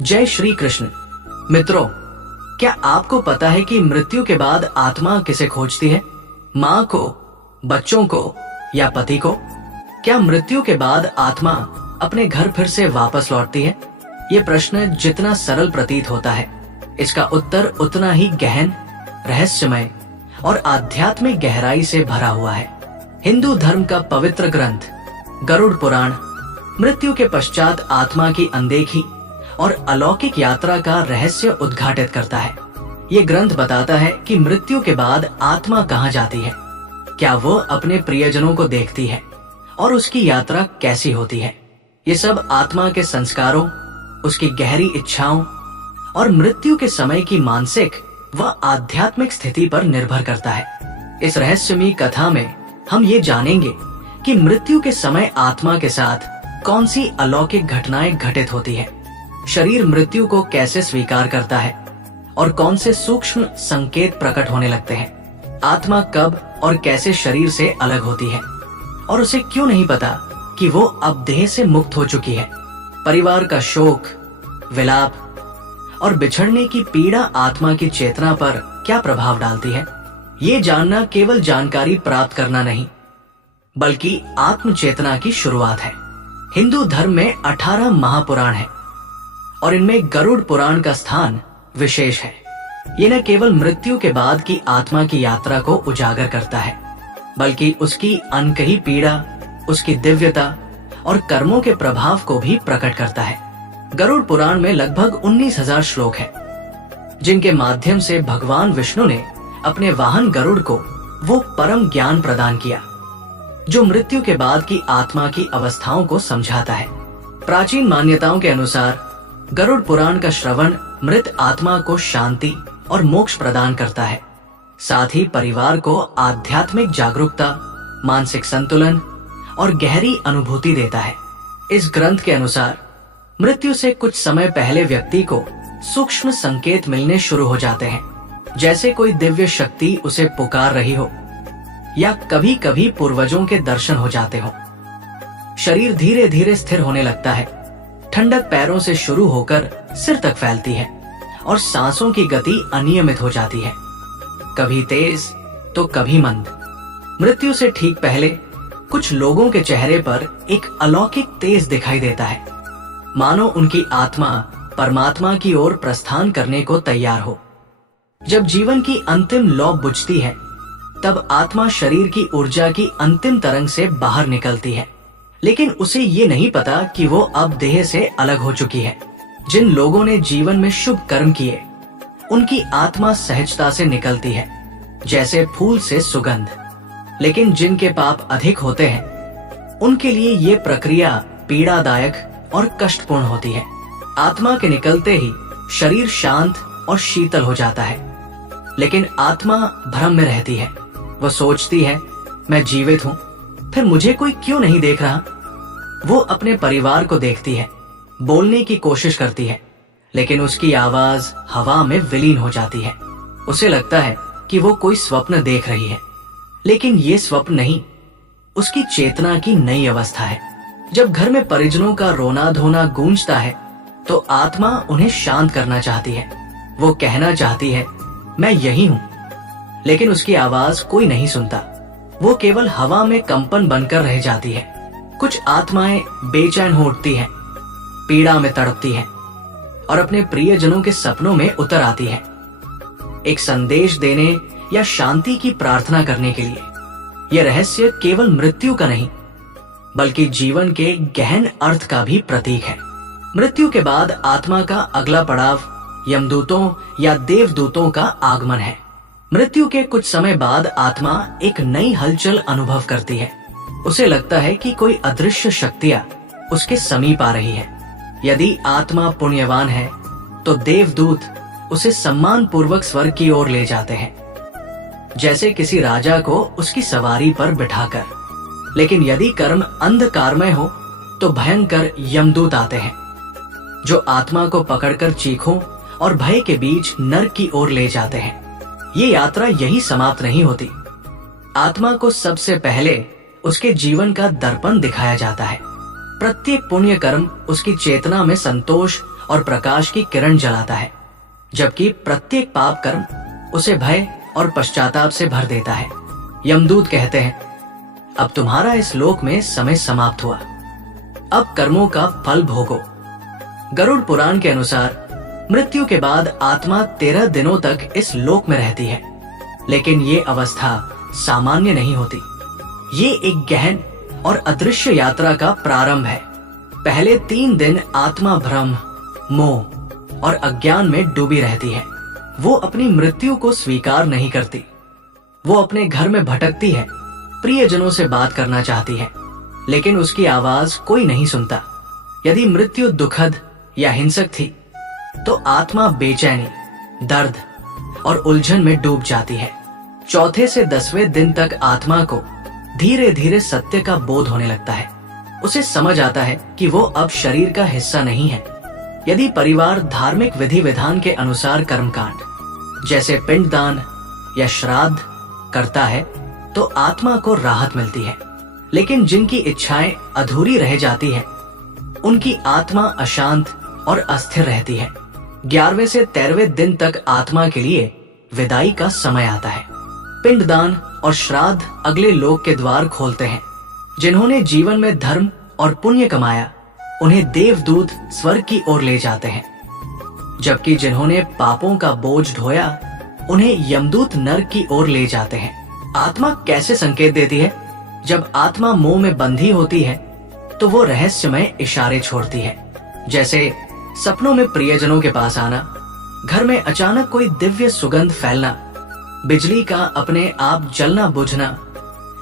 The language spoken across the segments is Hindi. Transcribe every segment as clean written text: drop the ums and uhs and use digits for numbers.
जय श्री कृष्ण। मित्रों, क्या आपको पता है कि मृत्यु के बाद आत्मा किसे खोजती है? माँ को, बच्चों को या पति को? क्या मृत्यु के बाद आत्मा अपने घर फिर से वापस लौटती है? ये प्रश्न जितना सरल प्रतीत होता है, इसका उत्तर उतना ही गहन, रहस्यमय और आध्यात्मिक गहराई से भरा हुआ है। हिंदू धर्म का पवित्र ग्रंथ गरुड़ पुराण मृत्यु के पश्चात आत्मा की अनदेखी और अलौकिक यात्रा का रहस्य उद्घाटित करता है। ये ग्रंथ बताता है कि मृत्यु के बाद आत्मा कहाँ जाती है, क्या वो अपने प्रियजनों को देखती है और उसकी यात्रा कैसी होती है। ये सब आत्मा के संस्कारों, उसकी गहरी इच्छाओं और मृत्यु के समय की मानसिक व आध्यात्मिक स्थिति पर निर्भर करता है। इस रहस्यमयी कथा में हम ये जानेंगे कि मृत्यु के समय आत्मा के साथ कौन सी अलौकिक घटनाएं घटित होती है, शरीर मृत्यु को कैसे स्वीकार करता है और कौन से सूक्ष्म संकेत प्रकट होने लगते हैं। आत्मा कब और कैसे शरीर से अलग होती है और उसे क्यों नहीं पता कि वो अब देह से मुक्त हो चुकी है। परिवार का शोक, विलाप और बिछड़ने की पीड़ा आत्मा की चेतना पर क्या प्रभाव डालती है, ये जानना केवल जानकारी प्राप्त करना नहीं, बल्कि आत्म चेतना की शुरुआत है। हिंदू धर्म में 18 महापुराण हैं और इनमें गरुड़ पुराण का स्थान विशेष है। ये न केवल मृत्यु के बाद की आत्मा की यात्रा को उजागर करता है, बल्कि उसकी अनकही पीड़ा, उसकी दिव्यता और कर्मों के प्रभाव को भी प्रकट करता है। गरुड़ पुराण में लगभग 19,000 श्लोक हैं, जिनके माध्यम से भगवान विष्णु ने अपने वाहन गरुड़ को वो परम ज्ञान प्रदान किया जो मृत्यु के बाद की आत्मा की अवस्थाओं को समझाता है। प्राचीन मान्यताओं के अनुसार गरुड़ पुराण का श्रवण मृत आत्मा को शांति और मोक्ष प्रदान करता है, साथ ही परिवार को आध्यात्मिक जागरूकता, मानसिक संतुलन और गहरी अनुभूति देता है। इस ग्रंथ के अनुसार मृत्यु से कुछ समय पहले व्यक्ति को सूक्ष्म संकेत मिलने शुरू हो जाते हैं, जैसे कोई दिव्य शक्ति उसे पुकार रही हो या कभी कभी पूर्वजों के दर्शन हो जाते हो। शरीर धीरे धीरे स्थिर होने लगता है, ठंडक पैरों से शुरू होकर सिर तक फैलती है और सांसों की गति अनियमित हो जाती है, कभी तेज तो कभी मंद। मृत्यु से ठीक पहले कुछ लोगों के चेहरे पर एक अलौकिक तेज दिखाई देता है, मानो उनकी आत्मा परमात्मा की ओर प्रस्थान करने को तैयार हो। जब जीवन की अंतिम लौ बुझती है, तब आत्मा शरीर की ऊर्जा की अंतिम तरंग से बाहर निकलती है, लेकिन उसे ये नहीं पता कि वो अब देह से अलग हो चुकी है। जिन लोगों ने जीवन में शुभ कर्म किए, उनकी आत्मा सहजता से निकलती है, जैसे फूल से सुगंध। लेकिन जिनके पाप अधिक होते हैं, उनके लिए ये प्रक्रिया पीड़ादायक और कष्टपूर्ण होती है। आत्मा के निकलते ही शरीर शांत और शीतल हो जाता है, लेकिन आत्मा भ्रम में रहती है। वो सोचती है, मैं जीवित हूँ, फिर मुझे कोई क्यों नहीं देख रहा। वो अपने परिवार को देखती है, बोलने की कोशिश करती है, लेकिन उसकी आवाज हवा में विलीन हो जाती है। उसे लगता है कि वो कोई स्वप्न देख रही है, लेकिन ये स्वप्न नहीं, उसकी चेतना की नई अवस्था है। जब घर में परिजनों का रोना धोना गूंजता है, तो आत्मा उन्हें शांत करना चाहती है। वो कहना चाहती है, मैं यही हूँ, लेकिन उसकी आवाज कोई नहीं सुनता। वो केवल हवा में कंपन बनकर रह जाती है। कुछ आत्माएं बेचैन हो उठती हैं, पीड़ा में तड़पती हैं और अपने प्रियजनों के सपनों में उतर आती हैं, एक संदेश देने या शांति की प्रार्थना करने के लिए। यह रहस्य केवल मृत्यु का नहीं, बल्कि जीवन के गहन अर्थ का भी प्रतीक है। मृत्यु के बाद आत्मा का अगला पड़ाव यमदूतों या देवदूतों का आगमन है। मृत्यु के कुछ समय बाद आत्मा एक नई हलचल अनुभव करती है। उसे लगता है कि कोई अदृश्य शक्तियां उसके समीप आ रही है। यदि आत्मा पुण्यवान है, तो देवदूत उसे सम्मान पूर्वक स्वर्ग की ओर ले जाते हैं, जैसे किसी राजा को उसकी सवारी पर बिठाकर। लेकिन यदि कर्म अंधकारमय हो, तो भयंकर यमदूत आते हैं, जो आत्मा को पकड़कर चीखों और भय के बीच नरक की ओर ले जाते हैं। ये यात्रा यही समाप्त नहीं होती। आत्मा को सबसे पहले उसके जीवन का दर्पण दिखाया जाता है। प्रत्येक पुण्य कर्म उसकी चेतना में संतोष और प्रकाश की किरण जलाता है, जबकि प्रत्येक पाप कर्म उसे भय और पश्चाताप से भर देता है। यमदूत कहते हैं, अब तुम्हारा इस लोक में समय समाप्त हुआ, अब कर्मों का फल भोगो। गरुड़ पुराण के अनुसार मृत्यु के बाद आत्मा 13 दिनों तक इस लोक में रहती है, लेकिन ये अवस्था सामान्य नहीं होती। ये एक गहन और अदृश्य यात्रा का प्रारंभ है। पहले 3 दिन आत्मा भ्रम, मोह और अज्ञान में डूबी रहती है। वो अपनी मृत्यु को स्वीकार नहीं करती। वो अपने घर में भटकती है, प्रियजनों से बात करना चाहती है, लेकिन उसकी आवाज कोई नहीं सुनता। यदि मृत्यु दुखद या हिंसक थी, तो आत्मा बेचैनी, दर्द और उलझन में डूब जाती है। चौथे से 10वें दिन तक आत्मा को धीरे धीरे सत्य का बोध होने लगता है। उसे समझ आता है कि वो अब शरीर का हिस्सा नहीं है। यदि परिवार धार्मिक विधि विधान के अनुसार कर्मकांड जैसे पिंडदान या श्राद्ध करता है, तो आत्मा को राहत मिलती है। लेकिन जिनकी इच्छाएं अधूरी रह जाती है, उनकी आत्मा अशांत और अस्थिर रहती है। 11वें से 13वें दिन तक आत्मा के लिए विदाई का समय आता है। पिंडदान और श्राद्ध अगले लोक के द्वार खोलते हैं। जिन्होंने जीवन में धर्म और पुण्य कमाया, उन्हें देवदूत स्वर्ग की ओर ले जाते हैं, जबकि जिन्होंने पापों का बोझ ढोया, उन्हें यमदूत नरक की ओर ले जाते हैं। आत्मा कैसे संकेत देती है? जब आत्मा मोह में बंधी होती है, तो वो रहस्यमय इशारे छोड़ती है, जैसे सपनों में प्रियजनों के पास आना, घर में अचानक कोई दिव्य सुगंध फैलना, बिजली का अपने आप जलना बुझना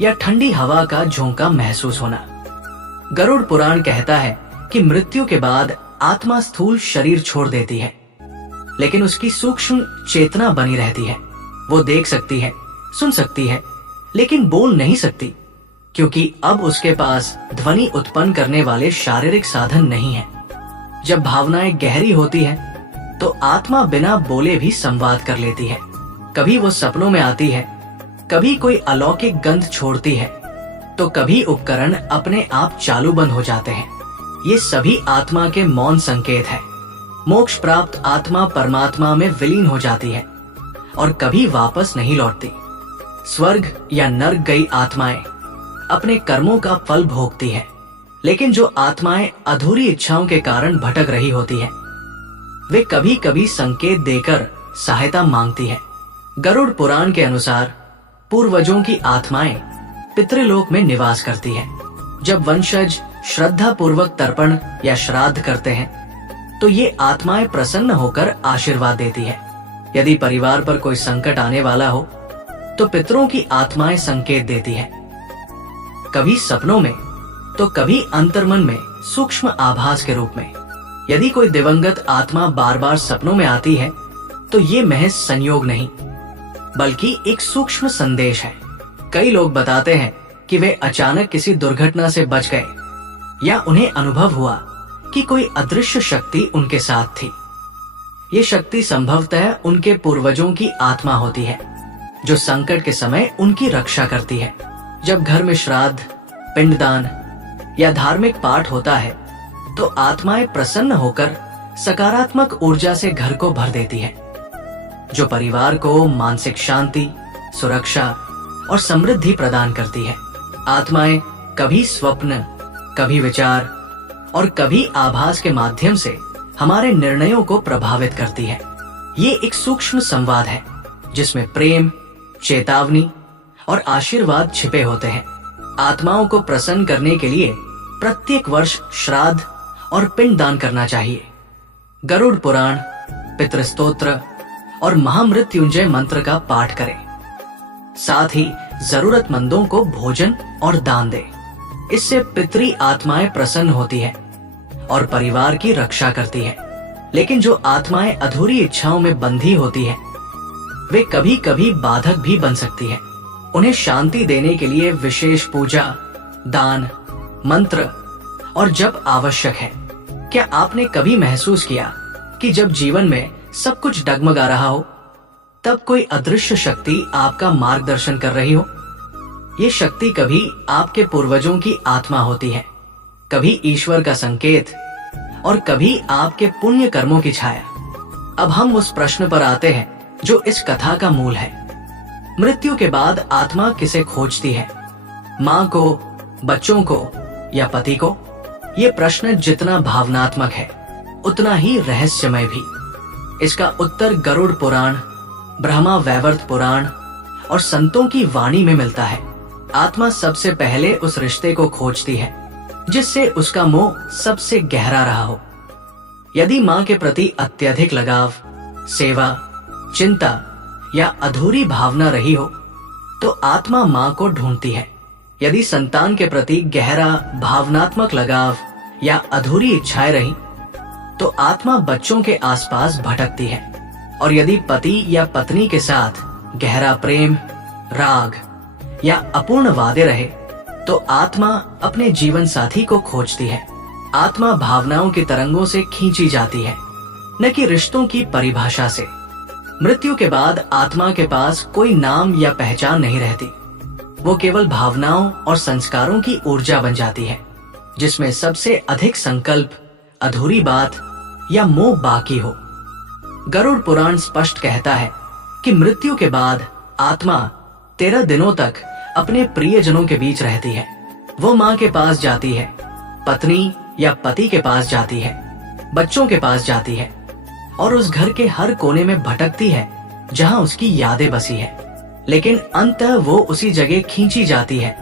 या ठंडी हवा का झोंका महसूस होना। गरुड़ पुराण कहता है कि मृत्यु के बाद आत्मा स्थूल शरीर छोड़ देती है, लेकिन उसकी सूक्ष्म चेतना बनी रहती है। वो देख सकती है, सुन सकती है, लेकिन बोल नहीं सकती, क्योंकि अब उसके पास ध्वनि उत्पन्न करने वाले शारीरिक साधन नहीं है। जब भावनाएं गहरी होती हैं, तो आत्मा बिना बोले भी संवाद कर लेती है। कभी वो सपनों में आती है, कभी कोई अलौकिक गंध छोड़ती है, तो कभी उपकरण अपने आप चालू बंद हो जाते हैं। ये सभी आत्मा के मौन संकेत है। मोक्ष प्राप्त आत्मा परमात्मा में विलीन हो जाती है और कभी वापस नहीं लौटती। स्वर्ग या नर्क गई आत्माएं अपने कर्मों का फल भोगती है, लेकिन जो आत्माएं अधूरी इच्छाओं के कारण भटक रही होती है, वे कभी कभी संकेत देकर सहायता मांगती है। गरुड़ पुराण के अनुसार पूर्वजों की आत्माएं पितृलोक में निवास करती है। जब वंशज श्रद्धा पूर्वक तर्पण या श्राद्ध करते हैं, तो ये आत्माएं प्रसन्न होकर आशीर्वाद देती है। यदि परिवार पर कोई संकट आने वाला हो, तो पितरों की आत्माएं संकेत देती है, कभी सपनों में तो कभी अंतर्मन में सूक्ष्म आभास के रूप में। यदि कोई दिवंगत आत्मा बार बार सपनों में आती है, तो ये महज संयोग नहीं, बल्कि एक सूक्ष्म संदेश है। कई लोग बताते हैं कि वे अचानक किसी दुर्घटना से बच गए, या उन्हें अनुभव हुआ कि कोई अदृश्य शक्ति उनके साथ थी। ये शक्ति संभवतः उनके पूर्वजों की आत्मा होती है, जो संकट के समय उनकी रक्षा करती है। जब घर में श्राद्ध, पिंडदान या धार्मिक पाठ होता है, तो आत्माएं प्रसन्न होकर सकारात्मक ऊर्जा से घर को भर देती है, जो परिवार को मानसिक शांति, सुरक्षा और समृद्धि प्रदान करती है। आत्माएं कभी स्वप्न, कभी विचार और कभी आभास के माध्यम से हमारे निर्णयों को प्रभावित करती है। ये एक सूक्ष्म संवाद है, जिसमें प्रेम, चेतावनी और आशीर्वाद छिपे होते हैं। आत्माओं को प्रसन्न करने के लिए प्रत्येक वर्ष श्राद्ध और पिंडदान करना चाहिए। गरुड़ पुराण, पितृस्तोत्र और महामृत्युंजय मंत्र का पाठ करें। साथ ही जरूरतमंदों को भोजन और दान दें। इससे पितरी आत्माएं प्रसन्न होती है और परिवार की रक्षा करती है। लेकिन जो आत्माएं अधूरी इच्छाओं में बंधी होती है, वे कभी कभी बाधक भी बन सकती है। उन्हें शांति देने के लिए विशेष पूजा, दान, मंत्र और जप आवश्यक है। क्या आपने कभी महसूस किया कि जब जीवन में सब कुछ डगमगा रहा हो, तब कोई अदृश्य शक्ति आपका मार्गदर्शन कर रही हो? ये शक्ति कभी आपके पूर्वजों की आत्मा होती है, कभी ईश्वर का संकेत और कभी आपके पुण्य कर्मों की छाया। अब हम उस प्रश्न पर आते हैं जो इस कथा का मूल है। मृत्यु के बाद आत्मा किसे खोजती है? माँ को, बच्चों को या पति को? ये प्रश्न जितना भावनात्मक है उतना ही रहस्यमय भी। इसका उत्तर गरुड़ पुराण, ब्रह्मा वैवर्त पुराण और संतों की वाणी में मिलता है। आत्मा सबसे पहले उस रिश्ते को खोजती है जिससे उसका मोह सबसे गहरा रहा हो। यदि माँ के प्रति अत्यधिक लगाव, सेवा, चिंता या अधूरी भावना रही हो तो आत्मा माँ को ढूंढती है। यदि संतान के प्रति गहरा भावनात्मक लगाव या अधूरी इच्छाएं रही तो आत्मा बच्चों के आसपास भटकती है। और यदि पति या पत्नी के साथ गहरा प्रेम, राग या अपूर्ण वादे रहे तो आत्मा अपने जीवन साथी को खोजती है। आत्मा भावनाओं की तरंगों से खींची जाती है, न कि रिश्तों की परिभाषा से। मृत्यु के बाद आत्मा के पास कोई नाम या पहचान नहीं रहती। वो केवल भावनाओं और संस्कारों की ऊर्जा बन जाती है जिसमें सबसे अधिक संकल्प, अधूरी बात या मोह बाकी हो। गरुड़ पुराण स्पष्ट कहता है कि मृत्यु के बाद आत्मा 13 दिनों तक अपने प्रियजनों के बीच रहती है। वो माँ के पास जाती है, पत्नी या पति के पास जाती है, बच्चों के पास जाती है और उस घर के हर कोने में भटकती है जहाँ उसकी यादें बसी है। लेकिन अंततः वो उसी जगह खींची जाती है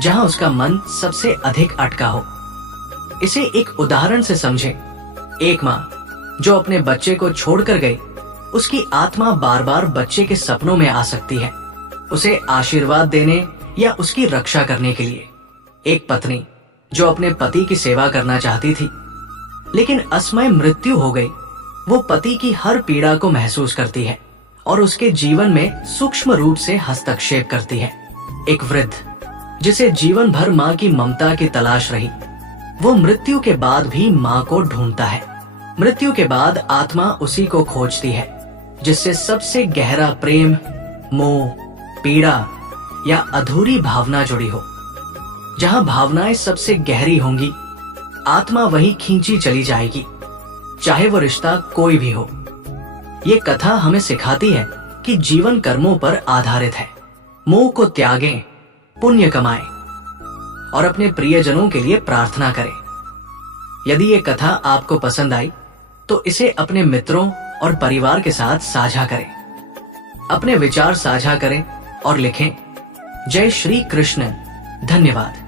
जहाँ उसका मन सबसे अधिक अटका हो। इसे एक उदाहरण से समझें। एक माँ जो अपने बच्चे को छोड़कर गई, उसकी आत्मा बार बार बच्चे के सपनों में आ सकती है, उसे आशीर्वाद देने या उसकी रक्षा करने के लिए। एक पत्नी जो अपने पति की सेवा करना चाहती थी लेकिन असमय मृत्यु हो गई, वो पति की हर पीड़ा को महसूस करती है और उसके जीवन में सूक्ष्म रूप से हस्तक्षेप करती है। एक वृद्ध जिसे जीवन भर माँ की ममता की तलाश रही, वो मृत्यु के बाद भी माँ को ढूंढता है। मृत्यु के बाद आत्मा उसी को खोजती है जिससे सबसे गहरा प्रेम, मोह, पीड़ा या अधूरी भावना जुड़ी हो। जहाँ भावनाएं सबसे गहरी होंगी, आत्मा वहीं खींची चली जाएगी, चाहे वो रिश्ता कोई भी हो। ये कथा हमें सिखाती है कि जीवन कर्मों पर आधारित है। मोह को त्यागें, पुण्य कमाएं और अपने प्रियजनों के लिए प्रार्थना करें। यदि ये कथा आपको पसंद आई तो इसे अपने मित्रों और परिवार के साथ साझा करें। अपने विचार साझा करें और लिखें, जय श्री कृष्ण। धन्यवाद।